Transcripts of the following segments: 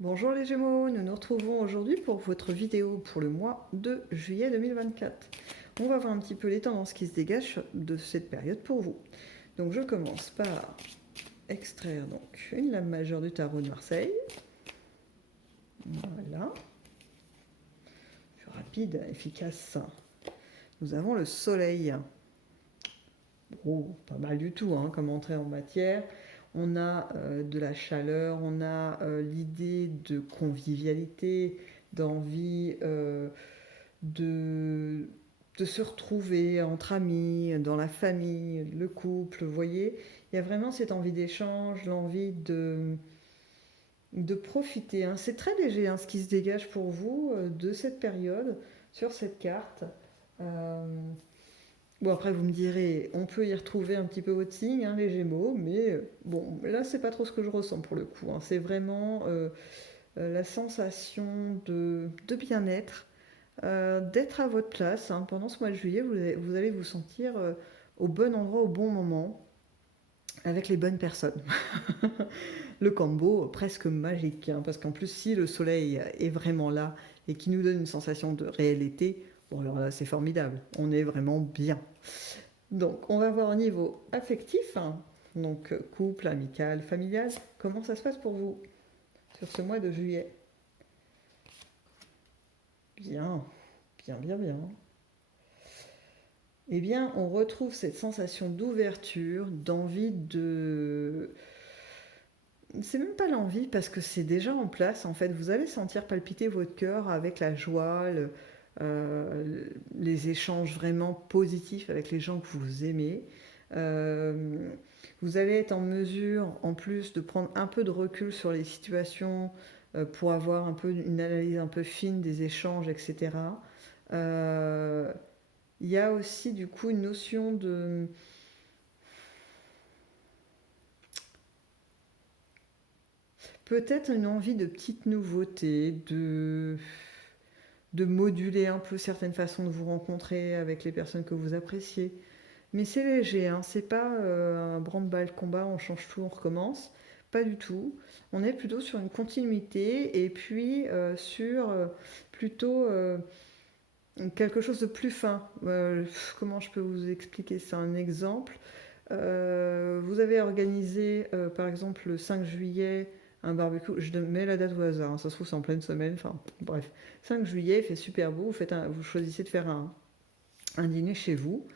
Bonjour les Gémeaux, nous nous retrouvons aujourd'hui pour votre vidéo pour le mois de juillet 2024. On va voir un petit peu les tendances qui se dégagent de cette période pour vous. Donc je commence par extraire donc une lame majeure du tarot de Marseille. Voilà. Plus rapide, efficace. Nous avons le soleil. Oh, pas mal du tout comme entrée en matière. On a de la chaleur, on a l'idée de convivialité, d'envie de, de se retrouver entre amis, dans la famille, le couple, vous voyez. Il y a vraiment cette envie d'échange, l'envie de profiter. C'est très léger ce qui se dégage pour vous de cette période sur cette carte. Euh, Bon, après, vous me direz, on peut y retrouver un petit peu votre signe, les Gémeaux, mais bon, là, c'est pas trop ce que je ressens pour le coup. C'est vraiment la sensation de bien-être, d'être à votre place. Pendant ce mois de juillet, vous allez vous sentir au bon endroit, au bon moment, avec les bonnes personnes. Le combo presque magique, parce qu'en plus, si le soleil est vraiment là et qui nous donne une sensation de réel été, bon, alors là, c'est formidable. On est vraiment bien. Donc, on va voir au niveau affectif, donc couple, amical, familial. Comment ça se passe pour vous sur ce mois de juillet? Bien, bien, bien, bien. Eh bien, on retrouve cette sensation d'ouverture, d'envie de... C'est même pas l'envie parce que c'est déjà en place. En fait, vous allez sentir palpiter votre cœur avec la joie, les échanges vraiment positifs avec les gens que vous aimez. Euh, Vous allez être en mesure, en plus, de prendre un peu de recul sur les situations pour avoir un peu une analyse un peu fine des échanges, etc. Euh, Il y a aussi, du coup, une notion de peut-être une envie de petites nouveautés, de moduler un peu certaines façons de vous rencontrer avec les personnes que vous appréciez. Mais c'est léger, c'est pas un branle-bas combat, on change tout, on recommence. Pas du tout. On est plutôt sur une continuité et puis sur plutôt quelque chose de plus fin. Comment je peux vous expliquer ça? Un exemple. Vous avez organisé, par exemple, le 5 juillet, un barbecue. Je mets la date au hasard, ça se trouve c'est en pleine semaine. Enfin, bref. 5 juillet, il fait super beau. Vous choisissez de faire un dîner chez vous.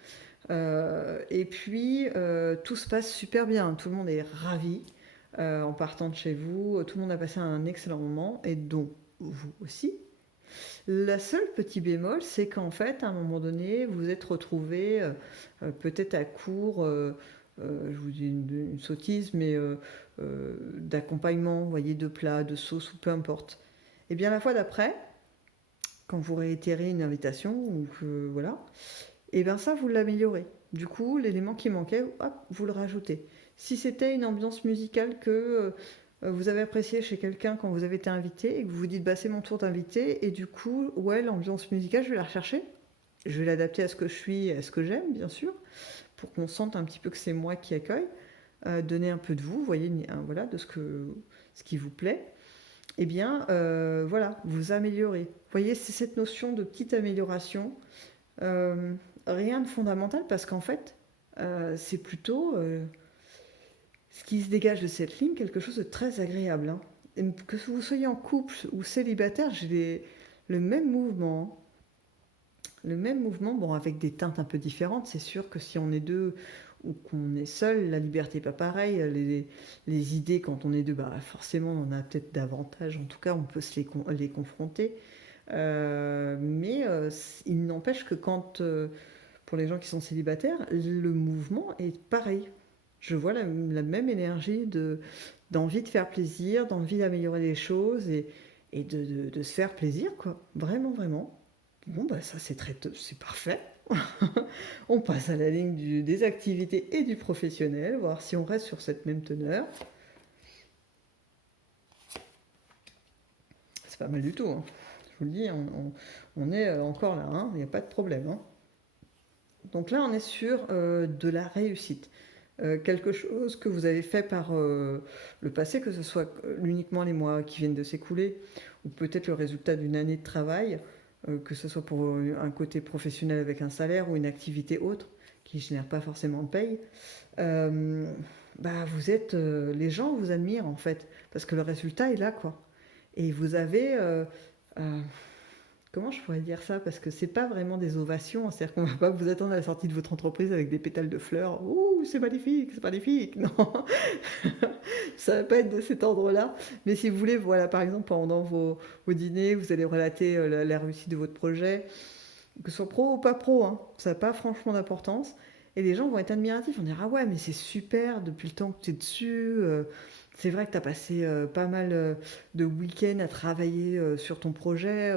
Et puis, tout se passe super bien. Tout le monde est ravi en partant de chez vous. Tout le monde a passé un excellent moment, et dont vous aussi. La seule petit bémol, c'est qu'en fait, à un moment donné, vous êtes retrouvé peut-être à court, je vous dis une sottise, mais d'accompagnement, vous voyez, de plats, de sauces ou peu importe. Et bien la fois d'après, quand vous réitérez une invitation, ou que voilà, et bien ça, vous l'améliorez. Du coup, l'élément qui manquait, hop, vous le rajoutez. Si c'était une ambiance musicale que vous avez appréciée chez quelqu'un quand vous avez été invité et que vous vous dites, bah c'est mon tour d'inviter, et du coup, ouais, l'ambiance musicale, je vais la rechercher. Je vais l'adapter à ce que je suis et à ce que j'aime, bien sûr, pour qu'on sente un petit peu que c'est moi qui accueille. Donner un peu de vous, voyez, voilà, de ce qui vous plaît. Eh bien, voilà, vous améliorez. Vous voyez, c'est cette notion de petite amélioration. Euh, Rien de fondamental parce qu'en fait, c'est plutôt ce qui se dégage de cette ligne, quelque chose de très agréable. Et que vous soyez en couple ou célibataire, le même mouvement. Le même mouvement, bon, avec des teintes un peu différentes. C'est sûr que si on est deux ou qu'on est seul, la liberté n'est pas pareille. Les idées, quand on est deux, bah, forcément, on en a peut-être davantage. En tout cas, on peut les confronter. Mais il n'empêche que pour les gens qui sont célibataires, le mouvement est pareil. Je vois la même énergie d'envie de faire plaisir, d'envie d'améliorer les choses et de se faire plaisir, quoi. Vraiment, vraiment. Bon, bah ça, c'est parfait. On passe à la ligne des activités et du professionnel, voir si on reste sur cette même teneur. C'est pas mal du tout. Je vous le dis, on est encore là, il n'y a pas de problème. Donc là, on est sur de la réussite. quelque chose que vous avez fait par le passé, que ce soit uniquement les mois qui viennent de s'écouler, ou peut-être le résultat d'une année de travail, que ce soit pour un côté professionnel avec un salaire ou une activité autre qui ne génère pas forcément de paye, euh, bah vous êtes, les gens vous admirent en fait, parce que le résultat est là quoi. Et vous avez, euh, comment je pourrais dire ça? Parce que c'est pas vraiment des ovations, c'est-à-dire qu'on va pas vous attendre à la sortie de votre entreprise avec des pétales de fleurs. Ouh, c'est magnifique, c'est magnifique. Non, ça va pas être de cet ordre-là. Mais si vous voulez, voilà, par exemple, pendant vos dîners, vous allez relater la réussite de votre projet, que ce soit pro ou pas pro, hein, ça n'a pas franchement d'importance. Et les gens vont être admiratifs, on dira ah ouais, mais c'est super depuis le temps que tu es dessus. C'est vrai que tu as passé pas mal de week-ends à travailler sur ton projet.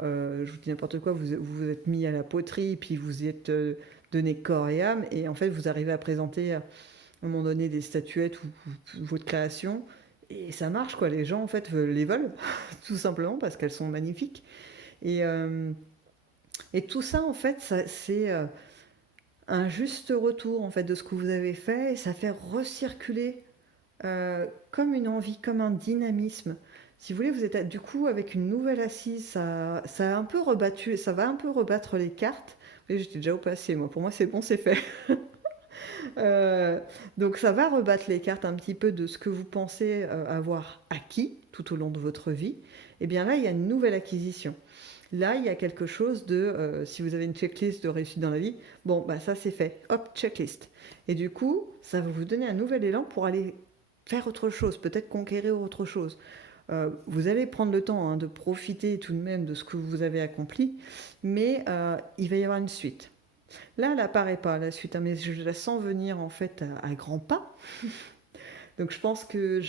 Je vous dis n'importe quoi, vous vous êtes mis à la poterie, puis vous y êtes donné corps et âme, et en fait vous arrivez à présenter à un moment donné des statuettes ou votre création, et ça marche quoi. Les gens en fait les veulent, tout simplement parce qu'elles sont magnifiques. Et, euh, et tout ça en fait, c'est un juste retour en fait de ce que vous avez fait, et ça fait recirculer comme une envie, comme un dynamisme. Si vous voulez, vous êtes du coup avec une nouvelle assise, ça a un peu rebattu, ça va un peu rebattre les cartes. Mais j'étais déjà au passé, moi. Pour moi, c'est bon, c'est fait. Euh, donc ça va rebattre les cartes un petit peu de ce que vous pensez avoir acquis tout au long de votre vie. Et bien là, il y a une nouvelle acquisition. Là, il y a quelque chose de, si vous avez une checklist de réussite dans la vie, bon, bah ça c'est fait, hop, checklist. Et du coup, ça va vous donner un nouvel élan pour aller faire autre chose, peut-être conquérir autre chose. Vous allez prendre le temps de profiter tout de même de ce que vous avez accompli, mais il va y avoir une suite. Là, elle n'apparaît pas, la suite, mais je la sens venir en fait à grands pas. Donc je pense que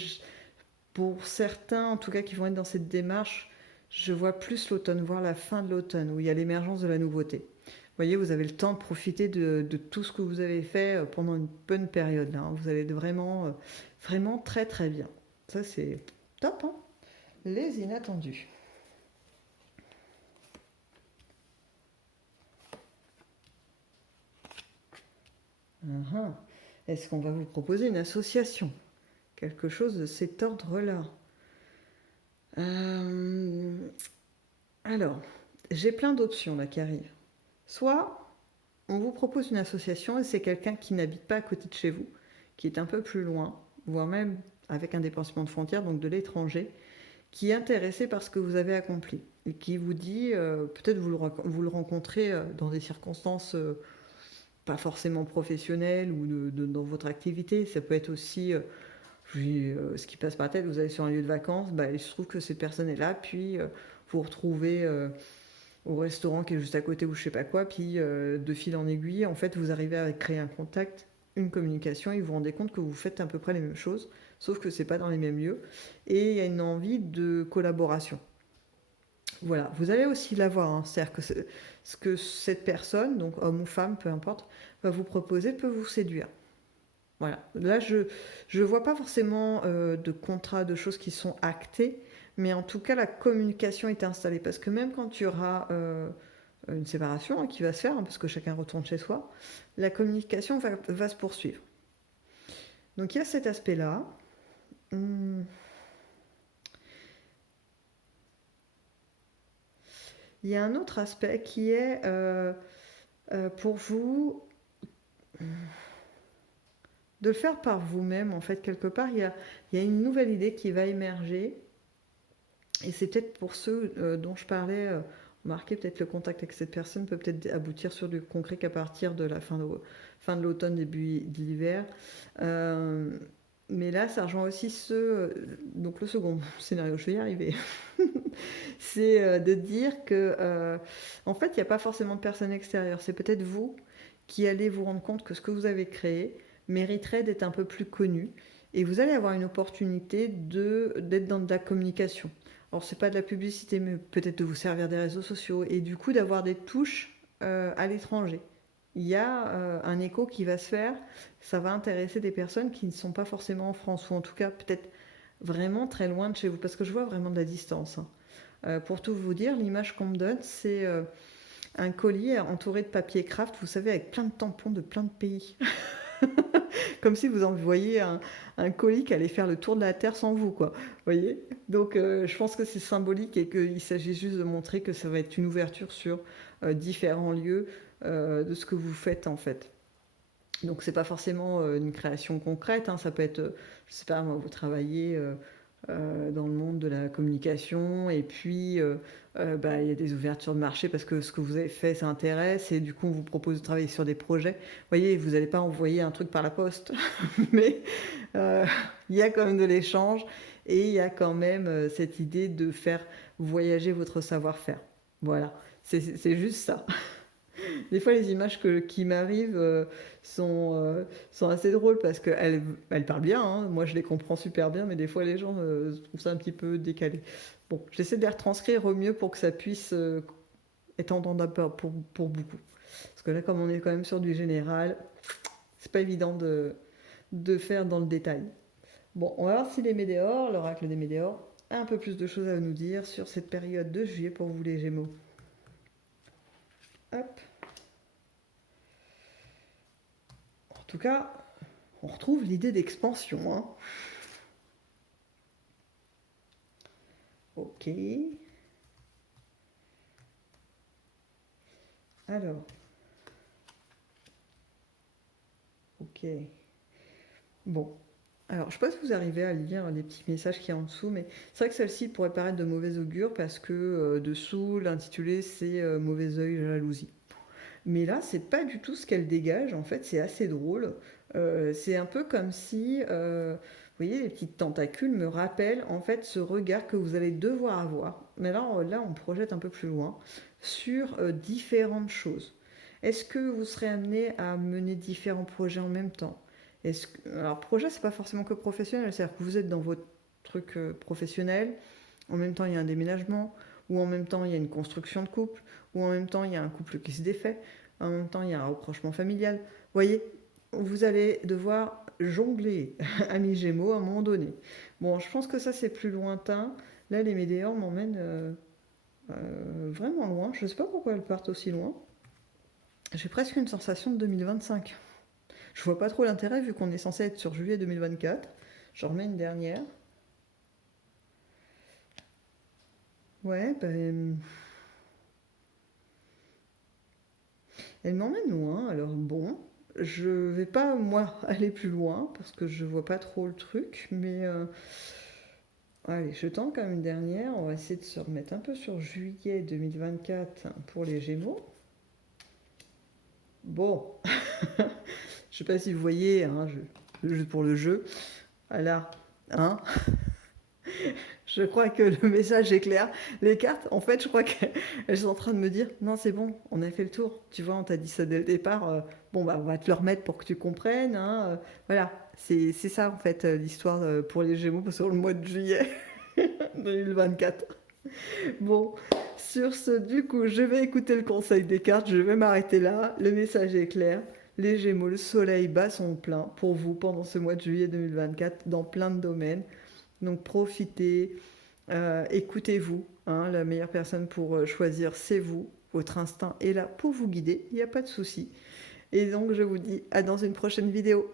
pour certains, en tout cas, qui vont être dans cette démarche, je vois plus l'automne, voire la fin de l'automne, où il y a l'émergence de la nouveauté. Vous voyez, vous avez le temps de profiter de tout ce que vous avez fait pendant une bonne période. Là, hein. Vous allez être vraiment, vraiment très très bien. Ça, c'est top, hein. Les inattendus. Uhum. Est-ce qu'on va vous proposer une association? Quelque chose de cet ordre-là. Euh, Alors, j'ai plein d'options là qui arrivent. Soit on vous propose une association et c'est quelqu'un qui n'habite pas à côté de chez vous, qui est un peu plus loin, voire même avec un dépassement de frontières, donc de l'étranger, qui est intéressé par ce que vous avez accompli et qui vous dit, peut-être vous le rencontrez dans des circonstances pas forcément professionnelles ou dans votre activité, ça peut être aussi ce qui passe par la tête, vous allez sur un lieu de vacances, bah, il se trouve que cette personne est là, puis vous vous retrouvez au restaurant qui est juste à côté ou je sais pas quoi, puis de fil en aiguille, en fait, vous arrivez à créer un contact, une communication, et vous vous rendez compte que vous faites à peu près les mêmes choses, sauf que c'est pas dans les mêmes lieux, et il y a une envie de collaboration. Voilà, vous allez aussi l'avoir, hein. C'est-à-dire que ce que cette personne, donc homme ou femme, peu importe, va vous proposer peut vous séduire. Voilà, là je vois pas forcément de contrats, de choses qui sont actées, mais en tout cas la communication est installée parce que même quand il y aura une séparation qui va se faire, hein, parce que chacun retourne chez soi, la communication va se poursuivre. Donc il y a cet aspect-là. Hum, Il y a un autre aspect qui est pour vous de le faire par vous-même. En fait, quelque part, il y a une nouvelle idée qui va émerger. Et c'est peut-être pour ceux dont je parlais, remarquez peut-être le contact avec cette personne peut peut-être aboutir sur du concret qu'à partir de la fin de l'automne, début de l'hiver. Euh, mais là, ça rejoint aussi donc le second scénario, je vais y arriver. C'est de dire que, en fait, il n'y a pas forcément de personne extérieure. C'est peut-être vous qui allez vous rendre compte que ce que vous avez créé mériterait d'être un peu plus connu. Et vous allez avoir une opportunité d'être dans de la communication. Alors, c'est pas de la publicité, mais peut-être de vous servir des réseaux sociaux et du coup d'avoir des touches à l'étranger. Il y a un écho qui va se faire, ça va intéresser des personnes qui ne sont pas forcément en France, ou en tout cas peut-être vraiment très loin de chez vous, parce que je vois vraiment de la distance, hein. Pour tout vous dire, l'image qu'on me donne, c'est un collier entouré de papier craft, vous savez, avec plein de tampons de plein de pays. Comme si vous envoyiez un colis qui allait faire le tour de la Terre sans vous, quoi. Vous voyez? Donc, je pense que c'est symbolique et qu'il s'agit juste de montrer que ça va être une ouverture sur différents lieux de ce que vous faites, en fait. Donc, c'est pas forcément une création concrète, hein. Ça peut être, je sais pas, moi, vous travaillez dans le monde de la communication et puis bah, il y a des ouvertures de marché parce que ce que vous avez fait ça intéresse et du coup on vous propose de travailler sur des projets. Vous voyez, vous n'allez pas envoyer un truc par la poste, mais euh, il y a quand même de l'échange et il y a quand même cette idée de faire voyager votre savoir-faire. Voilà, c'est juste ça. Des fois, les images qui m'arrivent sont assez drôles parce qu'elles parlent bien, hein. Moi, je les comprends super bien, mais des fois, les gens trouvent ça un petit peu décalé. Bon, j'essaie de les retranscrire au mieux pour que ça puisse être entendable pour beaucoup. Parce que là, comme on est quand même sur du général, c'est pas évident de faire dans le détail. Bon, on va voir si les météores, l'oracle des météores, a un peu plus de choses à nous dire sur cette période de juillet pour vous, les Gémeaux. Hop. En tout cas, on retrouve l'idée d'expansion, hein. Ok. Alors. Ok. Bon. Alors, je ne sais pas si vous arrivez à lire les petits messages qu'il y a en dessous, mais c'est vrai que celle-ci pourrait paraître de mauvais augure parce que dessous, l'intitulé, c'est mauvais œil, jalousie. Mais là, c'est pas du tout ce qu'elle dégage. En fait, c'est assez drôle. C'est un peu comme si, vous voyez, les petites tentacules me rappellent en fait ce regard que vous allez devoir avoir. Mais là, on projette un peu plus loin sur différentes choses. Est-ce que vous serez amené à mener différents projets en même temps? Alors, projet, c'est pas forcément que professionnel. C'est-à-dire que vous êtes dans votre truc professionnel. En même temps, il y a un déménagement, ou en même temps, il y a une construction de couple, ou en même temps, il y a un couple qui se défait, en même temps, il y a un rapprochement familial. Vous voyez, vous allez devoir jongler, amis Gémeaux, à un moment donné. Bon, je pense que ça, c'est plus lointain. Là, les météores m'emmènent vraiment loin. Je ne sais pas pourquoi elles partent aussi loin. J'ai presque une sensation de 2025. Je vois pas trop l'intérêt vu qu'on est censé être sur juillet 2024. J'en remets une dernière. Ouais, ben, elle m'emmène loin, alors bon, je vais pas moi aller plus loin parce que je vois pas trop le truc, mais allez, je tente quand même une dernière. On va essayer de se remettre un peu sur juillet 2024 pour les Gémeaux. Bon, je sais pas si vous voyez, hein, juste pour le jeu. Voilà, hein, je crois que le message est clair. Les cartes, en fait, je crois qu'elles sont en train de me dire non, c'est bon, on a fait le tour. Tu vois, on t'a dit ça dès le départ. Bon, bah, on va te le remettre pour que tu comprennes, hein. Voilà, c'est ça, en fait, l'histoire pour les Gémeaux sur le mois de juillet 2024. Bon, sur ce, du coup, je vais écouter le conseil des cartes. Je vais m'arrêter là. Le message est clair. Les Gémeaux, le soleil bat son plein pour vous pendant ce mois de juillet 2024 dans plein de domaines. Donc profitez, écoutez-vous, hein, la meilleure personne pour choisir, c'est vous. Votre instinct est là pour vous guider, il n'y a pas de souci. Et donc je vous dis à dans une prochaine vidéo.